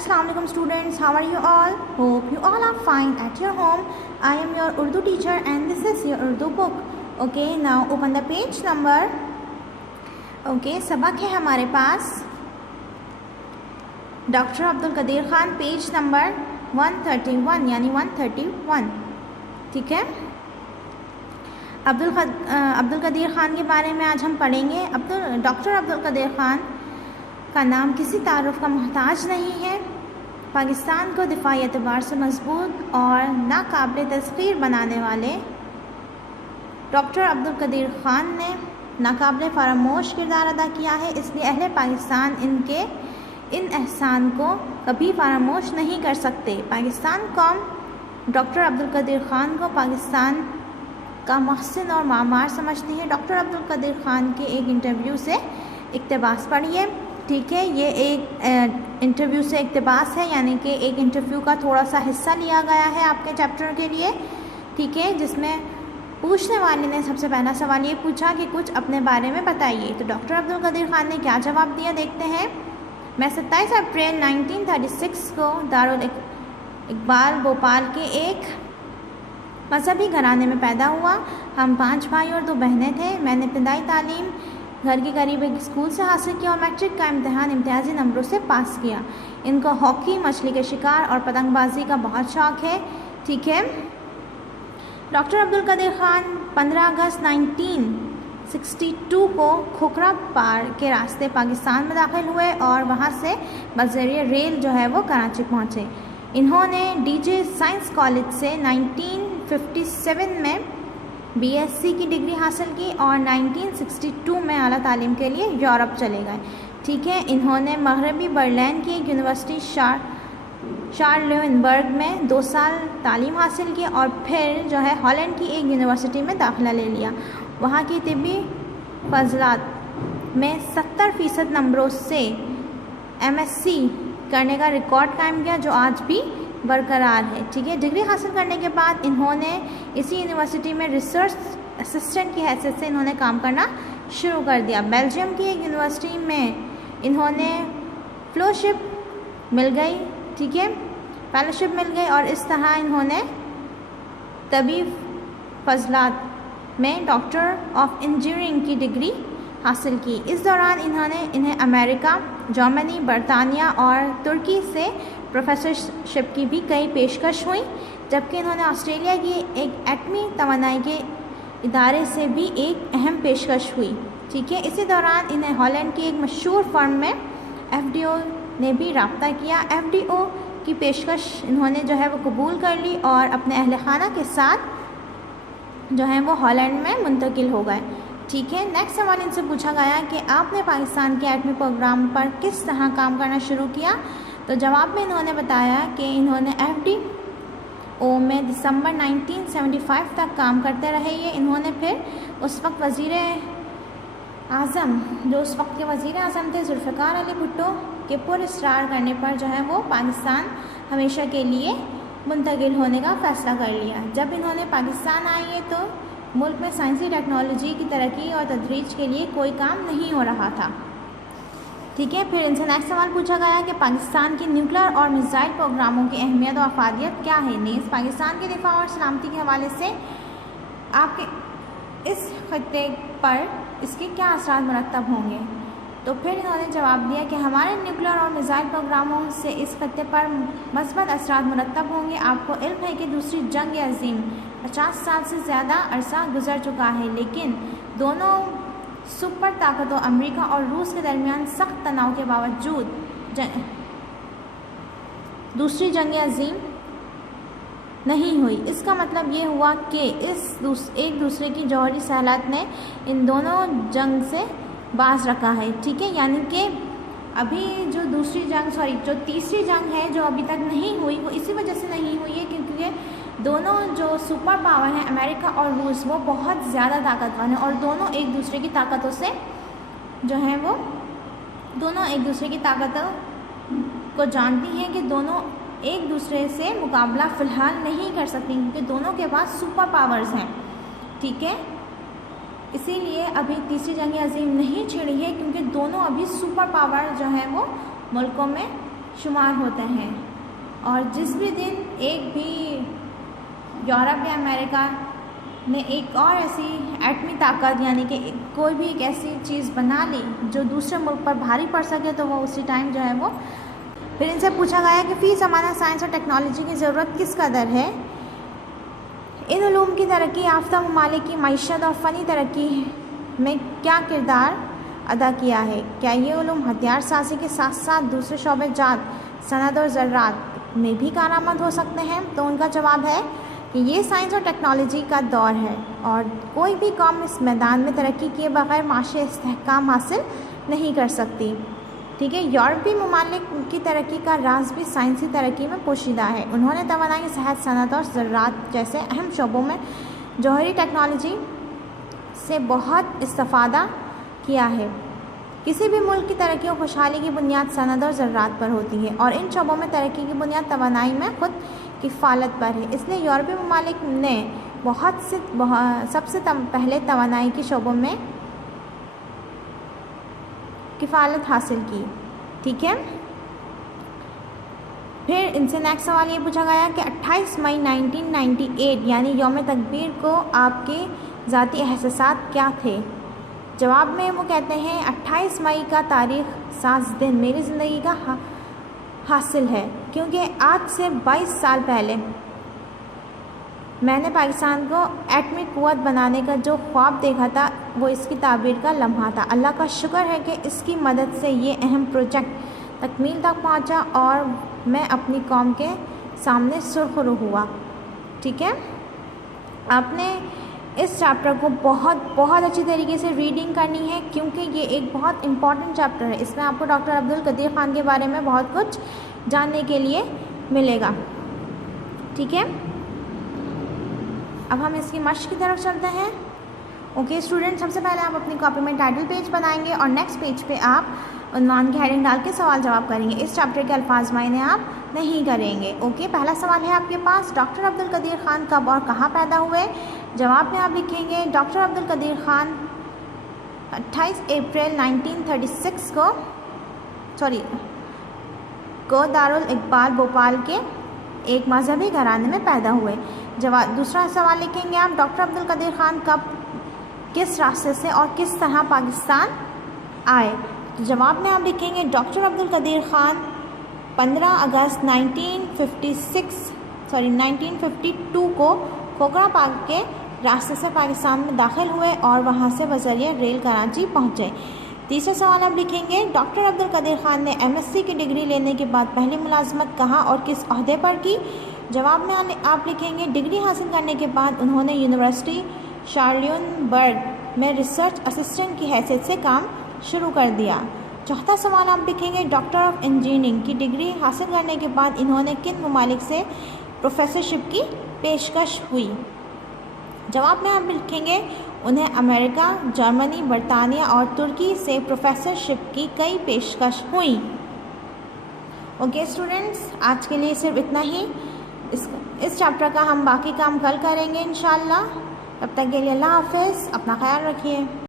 Assalamualaikum students, how are you all? Hope you all are fine at your home. I am your Urdu teacher and this is your Urdu book. Okay, now open the page number. Okay, सबक है हमारे पास doctor Abdul Qadeer Khan, page number 131 यानी 131. ठीक है, अब्दुल कदीर ख़ान के बारे में आज हम पढ़ेंगे. डॉक्टर अब्दुल कदीर ख़ान का नाम किसी तारुफ का मोहताज नहीं है. पाकिस्तान को दिफाई एतबार से मजबूत और नाकाबिल तस्खीर बनाने वाले डॉक्टर अब्दुल कदीर ख़ान ने नाकाबिल फरामोश किरदार अदा किया है. इसलिए अहले पाकिस्तान इनके इन एहसान को कभी फरामोश नहीं कर सकते. पाकिस्तान कौम डॉक्टर अब्दुल कदीर ख़ान को पाकिस्तान का महसिन और मामार समझती है. डॉक्टर अब्दुल कदीर ख़ान के एक इंटरव्यू से इक़्तिबास पढ़िए. ठीक है, ये एक इंटरव्यू से इक़्तिबास है, यानी कि एक इंटरव्यू का थोड़ा सा हिस्सा लिया गया है आपके चैप्टर के लिए. ठीक है, जिसमें पूछने वाले ने सबसे पहला सवाल ये पूछा कि कुछ अपने बारे में बताइए. तो डॉक्टर अब्दुल कदीर ख़ान ने क्या जवाब दिया, देखते हैं. मैं 27 अप्रैल 1936 को दारुल इकबाल भोपाल के एक मजहबी घराने में पैदा हुआ. हम 5 भाई और 2 बहनें थे. मैंने इब्तदाई तालीम घर के करीब एक स्कूल से हासिल किया और मैट्रिक का इम्तहान इम्तियाजी नंबरों से पास किया. इनको हॉकी, मछली के शिकार और पतंगबाजी का बहुत शौक़ है. ठीक है, डॉक्टर अब्दुल कदीर ख़ान 15 अगस्त 1962 को खोखरा पार के रास्ते पाकिस्तान में दाखिल हुए और वहाँ से बज़रिए रेल जो है वो कराची पहुँचे. इन्होंने डीजे साइंस कॉलेज से 1957 में बीएससी की डिग्री हासिल की और 1962 में आला तालीम के लिए यूरोप चले गए. ठीक है, इन्होंने मगरबी बर्लिन की एक यूनिवर्सिटी शार्लेमेनबर्ग में 2 साल तालीम हासिल की और फिर जो है हॉलैंड की एक यूनिवर्सिटी में दाखिला ले लिया. वहाँ की तिब्बी फजलात में 70% नंबरों से एमएससी करने का रिकॉर्ड कायम किया, जो आज भी बरकरार है. ठीक है, डिग्री हासिल करने के बाद इन्होंने इसी यूनिवर्सिटी में रिसर्च असिस्टेंट की हैसियत से इन्होंने काम करना शुरू कर दिया. बेल्जियम की एक यूनिवर्सिटी में इन्होंने फेलोशिप मिल गई. ठीक है, फेलोशिप मिल गई और इस तरह इन्होंने तबी फजलात में डॉक्टर ऑफ इंजीनियरिंग की डिग्री हासिल की. इस दौरान इन्हें अमेरिका, जर्मनी, बरतानिया और तुर्की से प्रोफेसरशिप की भी कई पेशकश हुई, जबकि इन्होंने ऑस्ट्रेलिया की एक एटमी तवानाई के इदारे से भी एक अहम पेशकश हुई. ठीक है, इसी दौरान इन्हें हॉलैंड की एक मशहूर फर्म में एफडीओ ने भी रब्ता किया. एफडीओ की पेशकश इन्होंने जो है वो कबूल कर ली और अपने अहल खाना के साथ जो है वो हॉलैंड में मुंतकिल हो गए. ठीक है, नेक्स्ट सवाल इनसे पूछा गया कि आपने पाकिस्तान के एटमी प्रोग्राम पर किस तरह काम करना शुरू किया. तो जवाब में इन्होंने बताया कि इन्होंने एफडीओ में दिसंबर 1975 तक काम करते रहे. ये इन्होंने फिर उस वक्त वज़ीर आज़म, जो उस वक्त के वज़ीर आज़म थे जुल्फ़िकार अली भुट्टो के पुरस्कार करने पर जो है वो पाकिस्तान हमेशा के लिए मुंतकिल होने का फ़ैसला कर लिया. जब इन्होंने पाकिस्तान आई तो मुल्क में साइंसी टेक्नोलॉजी की तरक्की और तदरीज के लिए कोई काम नहीं हो रहा था. ठीक है, फिर इनसे नेक्स्ट सवाल पूछा गया कि पाकिस्तान के न्यूक्लियर और मिसाइल प्रोग्रामों की अहमियत और अफादियत क्या है. नीज़ पाकिस्तान के दिफा और सलामती के हवाले से आपके इस खत्ते पर इसके क्या असरात मुरत्तब होंगे. तो फिर इन्होंने जवाब दिया कि हमारे न्यूक्लियर और मिसाइल प्रोग्रामों से इस खत्ते पर मस्बत असरात मुरत्तब होंगे. आपको इल्म है कि दूसरी जंग अज़ीम 50 साल से ज़्यादा अरसा गुजर चुका है, लेकिन दोनों सुपर ताकतों अमेरिका और रूस के दरमियान सख्त तनाव के बावजूद दूसरी जंग अज़ीम नहीं हुई. इसका मतलब ये हुआ कि एक दूसरे की जौहरी सलाहत ने इन दोनों जंग से बाज रखा है. ठीक है, यानी कि अभी जो तीसरी जंग है जो अभी तक नहीं हुई, वो इसी वजह से नहीं हुई है क्योंकि दोनों जो सुपर पावर हैं अमेरिका और रूस, वो बहुत ज़्यादा ताकतवर हैं और दोनों एक दूसरे की ताकतों से जो है वो दोनों एक दूसरे की ताकतों को जानती हैं कि दोनों एक दूसरे से मुकाबला फ़िलहाल नहीं कर सकती क्योंकि दोनों के पास सुपर पावर्स हैं. ठीक है, इसीलिए अभी तीसरी जंग अज़ीम नहीं छिड़ी है क्योंकि दोनों अभी सुपर पावर जो है वो मुल्कों में शुमार होते हैं। और जिस भी दिन एक भी यूरोप या अमेरिका ने एक और ऐसी एटमी ताकत यानी कि कोई भी एक ऐसी चीज़ बना ली जो दूसरे मुल्क पर भारी पड़ सके, तो वो उसी टाइम जो है वो फिर इनसे पूछा गया कि फ़ी ज़माना साइंस और टेक्नोलॉजी की ज़रूरत किस कदर है। इन उलूम की तरक्की याफ्ता ममालिक की मईशत और फ़नी तरक्की में क्या किरदार अदा किया है। क्या ये उलूम हथियार साजी के साथ साथ दूसरे शोबे जात, सनद और ज़राअत में भी कारआमद हो सकते हैं। तो उनका जवाब है कि ये साइंस और टेक्नोलॉजी का दौर है और कोई भी कौम इस मैदान में तरक्की किए बगैर माशी इस्तेहकाम हासिल नहीं कर सकती। ठीक है, यूरोपीय ममालिक की तरक्की का राज भी साइंसी तरक्की में पोशीदा है। उन्होंने तवानाई, सेहत, सनत और ज़राअत जैसे अहम शोबों में जौहरी टेक्नोलॉजी से बहुत इस्तेफ़ादा किया है। किसी भी मुल्क की तरक्की और खुशहाली की बुनियाद सनद और ज़राअत पर होती है और इन शोबों में तरक्की की बुनियाद तवानाई में खुद किफ़ालत पर है। इसलिए यूरोपीय ममालिक ने सबसे पहले तवानाई के शोबों में किफ़ालत हासिल की। ठीक है, फिर इनसे नेक्स्ट सवाल ये पूछा गया कि 28 मई 1998 यानी यौम तकबीर को आपके ज़ाती एहसासात क्या थे। जवाब में वो कहते हैं 28 मई का तारीख़ साज दिन मेरी ज़िंदगी का हासिल है, क्योंकि आज से 22 साल पहले मैंने पाकिस्तान को एटमी क़ुव्वत बनाने का जो ख्वाब देखा था वो इसकी ताबीर का लम्हा था। अल्लाह का शुक्र है कि इसकी मदद से ये अहम प्रोजेक्ट तकमील तक पहुंचा और मैं अपनी कौम के सामने सुरखरू हुआ। ठीक है, आपने इस चैप्टर को बहुत अच्छी तरीके से रीडिंग करनी है, क्योंकि ये एक बहुत इम्पॉर्टेंट चैप्टर है। इसमें आपको डॉक्टर अब्दुल कदीर ख़ान के बारे में बहुत कुछ जानने के लिए मिलेगा। ठीक है, अब हम इसकी मश्क की तरफ चलते हैं। ओके स्टूडेंट, सबसे पहले आप अपनी कॉपी में टाइटल पेज बनाएंगे और नेक्स्ट पेज पे आप उन्वान की हेडिंग डाल के सवाल जवाब करेंगे। इस चैप्टर के अल्फाज मायने आप नहीं करेंगे। ओके, पहला सवाल है आपके पास, डॉक्टर अब्दुल कदीर ख़ान कब और कहाँ पैदा हुए। जवाब में आप लिखेंगे डॉक्टर अब्दुल कदीर ख़ान 28 अप्रैल 1936 को दारुल इक़बाल भोपाल के एक मजहबी घराने में पैदा हुए। जवाब दूसरा सवाल लिखेंगे आप, डॉक्टर अब्दुल कदीर ख़ान कब, किस रास्ते से और किस तरह पाकिस्तान आए। तो जवाब में आप लिखेंगे डॉक्टर अब्दुल कदीर ख़ान 15 अगस्त 1952 को खोखरा पाक के रास्ते से पाकिस्तान में दाखिल हुए और वहां से बज़रिया रेल कराची पहुंचे। तीसरा सवाल आप लिखेंगे डॉक्टर अब्दुल कदीर ख़ान ने MSc की डिग्री लेने के बाद पहली मुलाजमत कहाँ और किस ओहदे पर की। जवाब में आप लिखेंगे डिग्री हासिल करने के बाद उन्होंने यूनिवर्सिटी शार्लियनबर्ग में रिसर्च असिस्टेंट की हैसियत से काम शुरू कर दिया। चौथा सवाल आप लिखेंगे डॉक्टर ऑफ इंजीनियरिंग की डिग्री हासिल करने के बाद इन्होंने किन ममालिक से प्रोफेसरशिप की पेशकश हुई। जवाब में आप लिखेंगे उन्हें अमेरिका, जर्मनी, बरतानिया और तुर्की से प्रोफेसरशिप की कई पेशकश हुई। ओके स्टूडेंट्स, आज के लिए सिर्फ इतना ही। इस चैप्टर का हम बाकी काम कल करेंगे इंशाल्लाह। तब तक के लिए अल्लाह हाफ़िज़, अपना ख्याल रखिए।